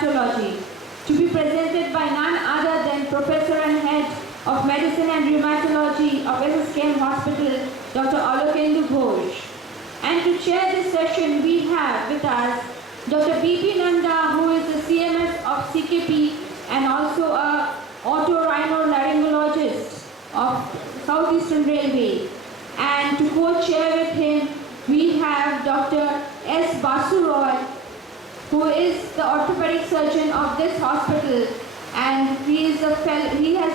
Rheumatology, to be presented by none other than Professor and Head of Medicine and Rheumatology of SSKM Hospital, Dr. Alokendu Ghosh. And to chair this session, we have with us Dr. B.P. Nanda, who is the CMS of CKP and also a otorhinolaryngologist of Southeastern Railway. And to co-chair with him, we have Dr. S. Basu Roy, who is the orthopedic surgeon of this hospital, and he has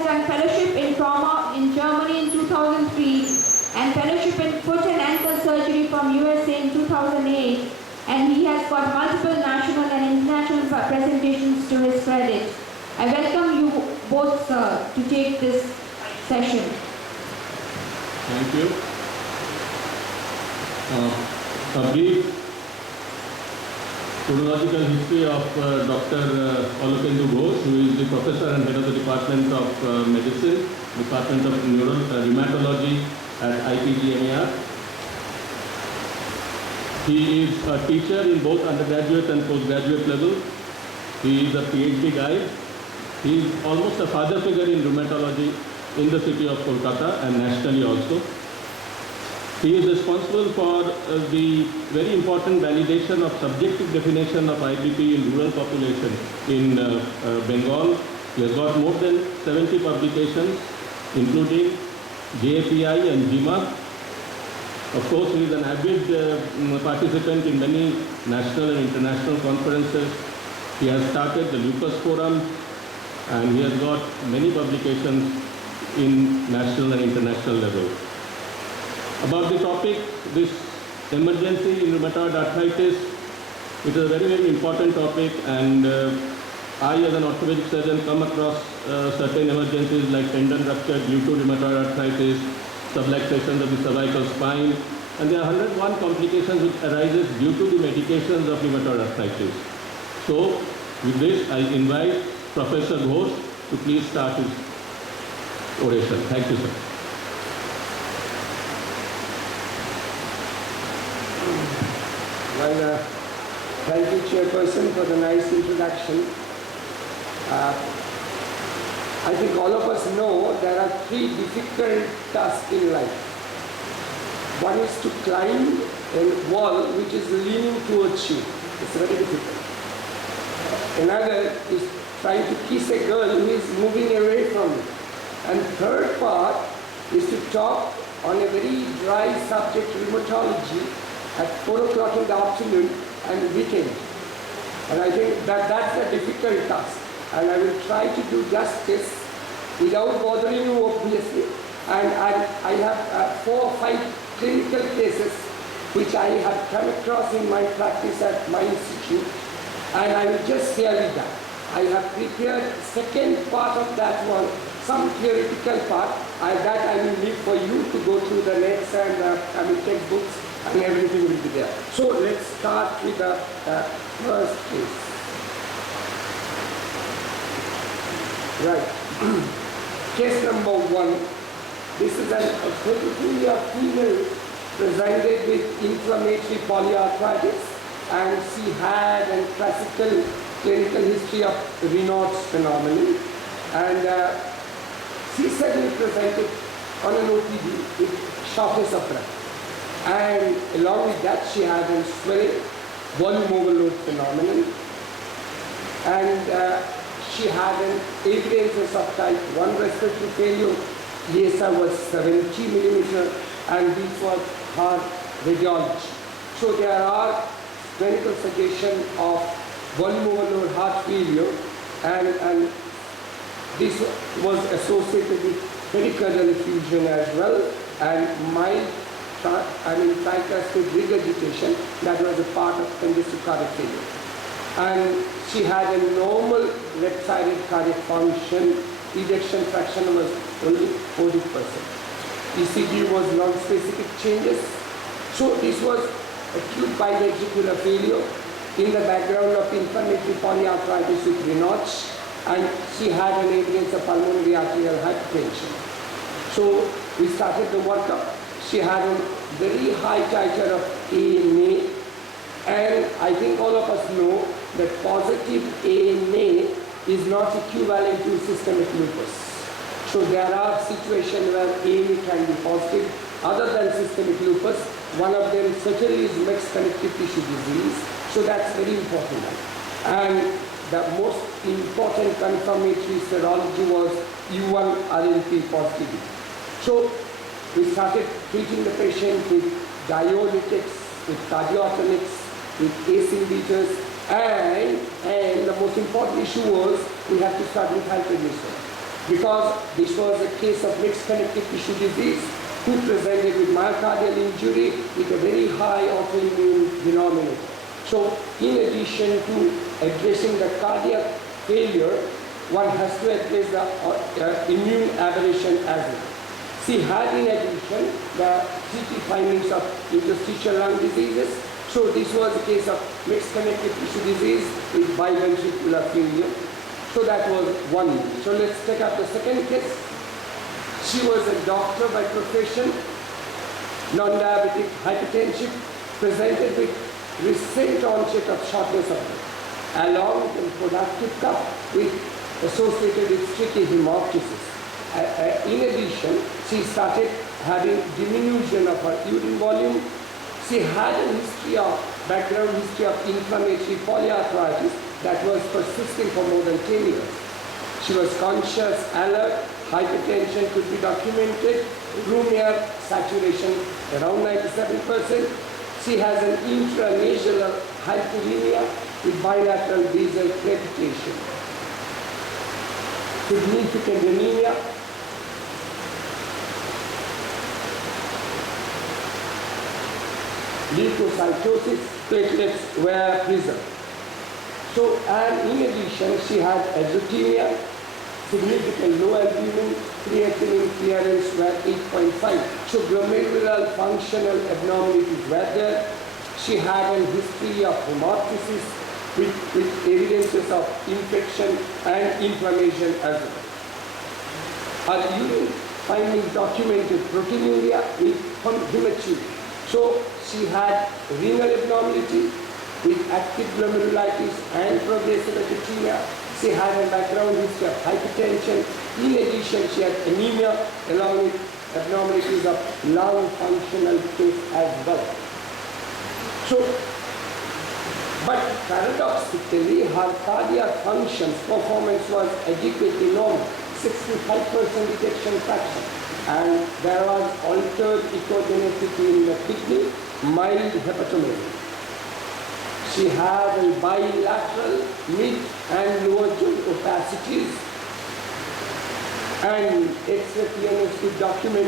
done fellowship in trauma in Germany in 2003 and fellowship in foot and ankle surgery from USA in 2008, and he has got multiple national and international presentations to his credit. I welcome you both, sir, to take this session. Thank you. A brief chronological history of Dr. Alokendu Ghosh, who is the professor and head of the Department of Medicine, Department of Rheumatology at IPGMER. He is a teacher in both undergraduate and postgraduate level. He is a PhD guide. He is almost a father figure in rheumatology in the city of Kolkata and nationally also. He is responsible for the very important validation of subjective definition of IBP in rural population in Bengal. He has got more than 70 publications, including JAPI and GMA. Of course, he is an avid participant in many national and international conferences. He has started the Lupus Forum, and he has got many publications in national and international level. About the topic, this emergency in rheumatoid arthritis, it is a very, very important topic, and I as an orthopedic surgeon come across certain emergencies like tendon rupture due to rheumatoid arthritis, subluxation of the cervical spine, and there are 101 complications which arises due to the medications of rheumatoid arthritis. So with this, I invite Professor Ghosh to please start his oration. Thank you, sir. Well, thank you, Chairperson, for the nice introduction. I think all of us know there are three difficult tasks in life. One is to climb a wall which is leaning towards you. It's very difficult. Another is trying to kiss a girl who is moving away from you. And third part is to talk on a very dry subject, rheumatology, at 4 o'clock in the afternoon and weekend. And I think that's a difficult task. And I will try to do justice without bothering you, obviously. And I have 4 or 5 clinical cases which I have come across in my practice at my institute. And I will just share with that. I have prepared second part of that one, some theoretical part, that I will leave for you to go through the notes and textbooks, and everything will be there. So let's start with the first case. Right. Case number 1. This is a 32-year female presented with inflammatory polyarthritis, and she had a classical clinical history of Raynaud's phenomenon, and she suddenly presented on an OPD with shortness of breath. And along with that, she had a swelling, volume overload phenomenon, and she had an evidences of type 1 respiratory failure. ESR was 70 millimeter, and this was her radiology. So there are clinical suggestion of volume overload heart failure, and this was associated with pericardial effusion as well, and mild tricuspid regurgitation that was a part of congestive cardiac failure. And she had a normal left-sided cardiac function. Ejection fraction was only 40%. ECG was non-specific changes. So this was acute biventricular failure in the background of inflammatory polyarthritis with Raynaud's, and she had an evidence of pulmonary arterial hypertension. So we started the workup. She had a very high titer of ANA, And I think all of us know that positive ANA is not equivalent to systemic lupus. So there are situations where ANA can be positive other than systemic lupus. One of them certainly is mixed connective tissue disease. So that's very important. And the most important confirmatory serology was U1 RLP positivity. So we started treating the patient with dialytics, with cardiotonics, with ACE inhibitors, and the most important issue was we had to start with hypertension. Because this was a case of mixed connective tissue disease who presented with myocardial injury with a very high autoimmune denominator. So in addition to addressing the cardiac failure, one has to address the immune aberration as well. She had in addition the CT findings of interstitial lung diseases. So this was a case of mixed connective tissue disease with biventricular failure. So that was one. So let's take up the second case. She was a doctor by profession, non-diabetic hypertensive, presented with recent onset of shortness of breath, along with productive cough with associated with streaky hemoptysis. In addition, she started having diminution of her urine volume. She had a history of background history of inflammatory polyarthritis that was persisting for more than 10 years. She was conscious, alert, hypertension could be documented, room air saturation around 97%. She has an intranasal hyperemia with bilateral basal crepitation. Significant anemia. Leukocytosis, platelets were preserved. So, and in addition, she had azotemia, significant low albumin, creatinine clearance were 8.5. So glomerular functional abnormalities were there. She had a history of hemoptysis with evidences of infection and inflammation as well. Her urine findings documented proteinuria with hematuria. So she had renal abnormality with active glomerulitis and progressive azotemia. She had a background history of hypertension. In addition, she had anemia along with abnormalities of lung functional tests as well. So, but paradoxically, her cardiac functions performance was adequately normal, 65% ejection fraction. And there was altered echogenicity in the kidney, mild hepatomegaly. She had a bilateral mid and lower joint opacities, and X-ray PNS could document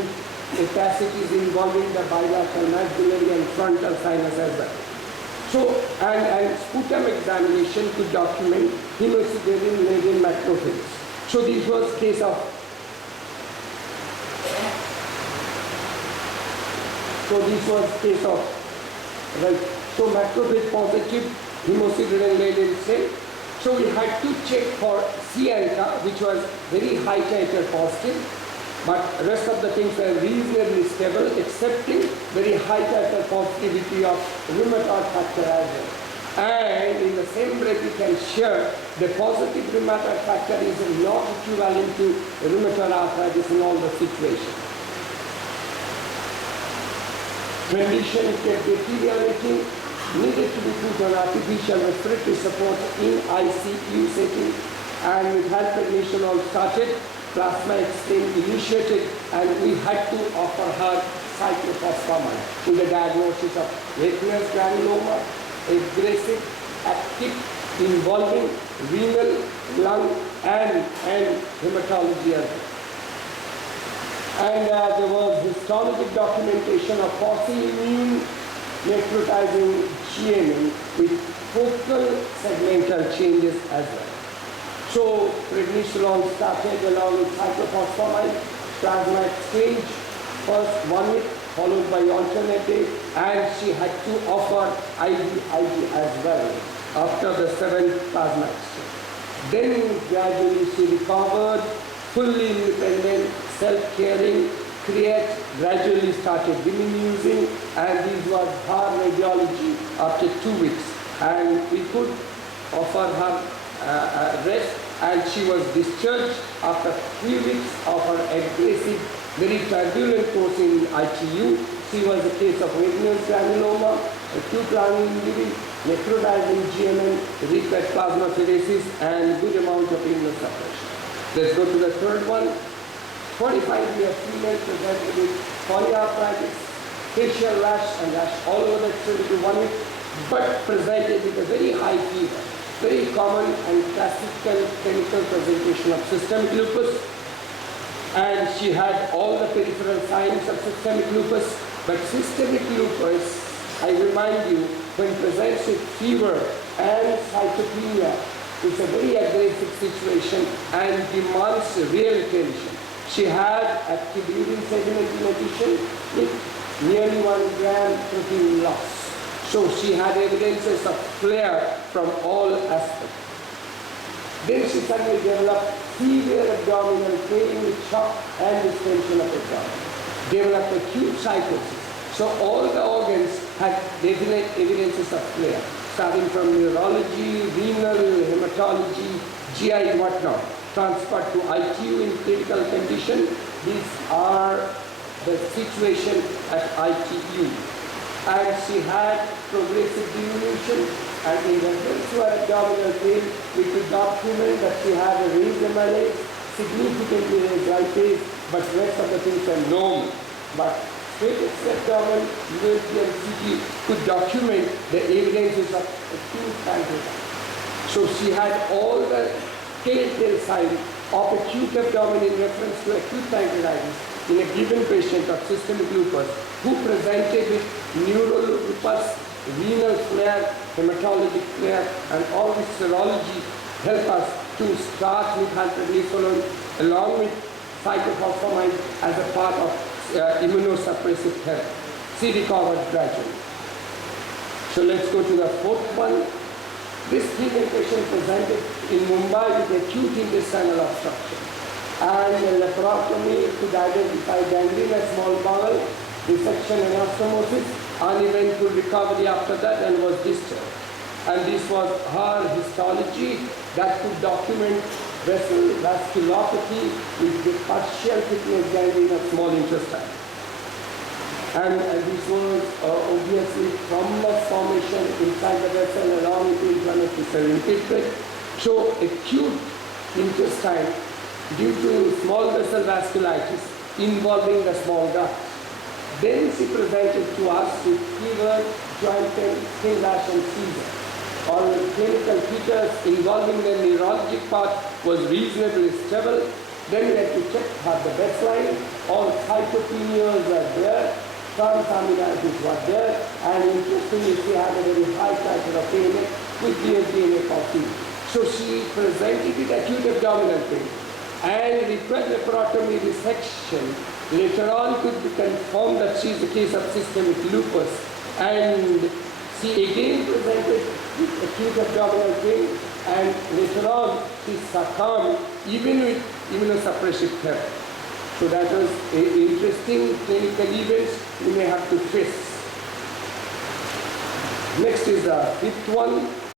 opacities involving the bilateral maxillary and frontal sinus as well. So, and sputum examination could document hemosiderin-laden macrophages. So this was case of right. So macrophage positive hemosiderin-laden cell. So we had to check for C-ANCA, which was very high titer positive, but rest of the things were reasonably stable, excepting very high titer positivity of rheumatoid factor as well. And in the same breath, you can share the positive rheumatoid factor is not equivalent to rheumatoid arthritis in all the situations. Condition kept deteriorating, needed to be put on artificial respiratory support in ICU setting, and with hypertension all started, plasma exchange initiated, and we had to offer her cyclophosphamide with the diagnosis of retinal granuloma, aggressive, active, involving renal, lung, and hematology as well. And there was histologic documentation of fossil-immune necrotizing GMM with focal segmental changes as well. So prednisolone started along with cyclophosphamide, plasma exchange, first 1 week, followed by alternate day, and she had to offer IVIG as well after the 7th plasma exchange. Then gradually she recovered, fully independent, self-caring, create gradually started diminuting, and this was her radiology after 2 weeks. And we could offer her rest, and she was discharged after 3 weeks of her aggressive, very turbulent course in ITU. She was a case of venous granuloma, acute lung injury, necrotizing GMN, required plasmapheresis, and good amount of immunosuppression. Let's go to the third one. 45-year female presented with polyarthritis, facial rash and rash all over the extremity 1 week, but presented with a very high fever, very common and classical clinical presentation of systemic lupus. And she had all the peripheral signs of systemic lupus, but systemic lupus, I remind you, when presents with fever and cytopenia, it's a very aggressive situation and demands real attention. She had active urine sediment in addition with nearly 1 gram protein loss. So she had evidences of flare from all aspects. Then she suddenly developed severe abdominal pain with shock and distension of abdomen. Developed acute psychosis. So all the organs had definite evidences of flare, starting from neurology, renal, hematology, GI, whatnot. Transferred to ITU in critical condition. These are the situation at ITU. And she had progressive diminution, and in reference to her abdominal pain, we could document that she had a raised MLA, significantly raised lipase, but rest of the things are normal. But straight abdomen, USG and CG could document the evidences of acute pancreatitis. So she had all the telltale signs of acute abdomen in reference to acute pancreatitis in a given patient of systemic lupus who presented with neural lupus, renal flare, hematologic flare, and all this serology help us to start with hyperglycerol along with cyclophosphamide as a part of immunosuppressive therapy. She recovered gradually. So let's go to the fourth one. This female patient presented in Mumbai with acute intestinal obstruction and a laparotomy could identify gangrenous small bowel, dissection and anastomosis, uneventful recovery after that, and was discharged. And this was her histology that could document vessel vasculopathy with the partial thickness gangrene of small intestine. And this was obviously thrombus formation inside the vessel along with inflammatory cell infiltrate. So acute intestine due to small vessel vasculitis involving the small gut. Then she presented to us with fever, joint pain, skin rash and seizure. All the clinical features involving the neurologic part was reasonably stable. Then we had to check her the baseline. All cytopenias were there. Transaminitis was there, and interestingly, she had a very high titer of ANA with DNA positive. So she presented with acute abdominal pain and required laparotomy resection. Later on, could be confirmed that she is a case of systemic lupus, and she again presented with acute abdominal pain, and later on, she succumbed even with immunosuppressive therapy. So that was interesting clinical events we may have to face. Next is the fifth one.